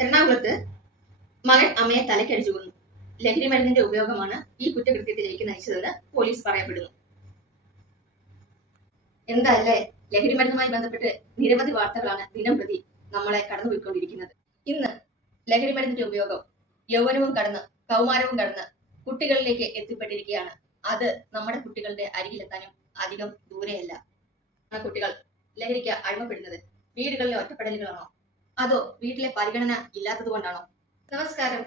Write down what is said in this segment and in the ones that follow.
എറണാകുളത്ത് മകൻ അമ്മയെ തലക്കടിച്ചു കൊന്നു. ലഹരി മരുന്നിന്റെ ഉപയോഗമാണ് ഈ കുറ്റകൃത്യത്തിലേക്ക് നയിച്ചതെന്ന് പോലീസ് പറയപ്പെടുന്നു. എന്താല്ലേ, ലഹരി മരുന്നുമായി ബന്ധപ്പെട്ട് നിരവധി വാർത്തകളാണ് ദിനം പ്രതി നമ്മളെ കടന്നുപോയിക്കൊണ്ടിരിക്കുന്നത്. ഇന്ന് ലഹരി മരുന്നിന്റെ ഉപയോഗം യൗവനവും കടന്ന് കൗമാരവും കടന്ന് കുട്ടികളിലേക്ക് എത്തിപ്പെട്ടിരിക്കുകയാണ്. അത് നമ്മുടെ കുട്ടികളുടെ അരികിലെത്താനും അധികം ദൂരെയല്ല. കുട്ടികൾ ലഹരിക്ക് അടിമപ്പെടുന്നത് വീടുകളിലെ ഒറ്റപ്പെടലുകളാണോ, അതോ വീട്ടിലെ പരിഗണന ഇല്ലാത്തത് കൊണ്ടാണോ? നമസ്കാരം,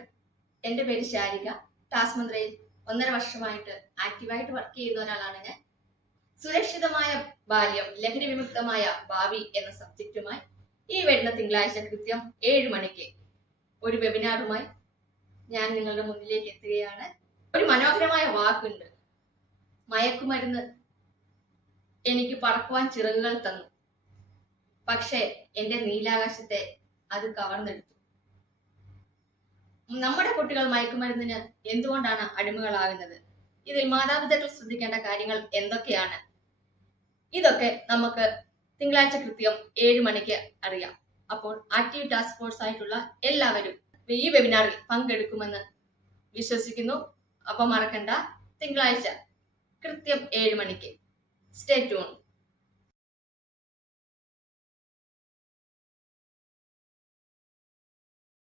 എന്റെ പേര് ശാരിക. ടാസ്ക് മന്ത്രയിൽ 1.5 വർഷമായിട്ട് ആക്റ്റീവായിട്ട് വർക്ക് ചെയ്യുന്ന ഒരാളാണ് ഞാൻ. സുരക്ഷിതമായ ബാല്യം, ലഹരി വിമുക്തമായ ഭാവി എന്ന സബ്ജക്റ്റുമായി ഈ വരുന്ന തിങ്കളാഴ്ച കൃത്യം 7 മണിക്ക് ഒരു വെബിനാറുമായി ഞാൻ നിങ്ങളുടെ മുന്നിലേക്ക് എത്തുകയാണ്. ഒരു മനോഹരമായ വാക്കുണ്ട്, മയക്കുമരുന്ന് എനിക്ക് പറക്കുവാൻ ചിറകുകൾ തന്നു, പക്ഷേ എന്റെ നീലാകാശത്തെ അത് കവർന്നെടുത്തു. നമ്മുടെ കുട്ടികൾ മയക്കുമരുന്നിന് എന്തുകൊണ്ടാണ് അടിമകളാകുന്നത്? ഇതിൽ മാതാപിതാക്കൾ ശ്രദ്ധിക്കേണ്ട കാര്യങ്ങൾ എന്തൊക്കെയാണ്? ഇതൊക്കെ നമുക്ക് തിങ്കളാഴ്ച കൃത്യം 7 മണിക്ക് അറിയാം. അപ്പോൾ ആക്റ്റീവ് ടാസ്ക് ഫോഴ്സ് ആയിട്ടുള്ള എല്ലാവരും ഈ വെബിനാറിൽ പങ്കെടുക്കുമെന്ന് വിശ്വസിക്കുന്നു. അപ്പൊ മറക്കണ്ട, തിങ്കളാഴ്ച കൃത്യം 7 മണിക്ക് സ്റ്റേ ട്യൂൺ.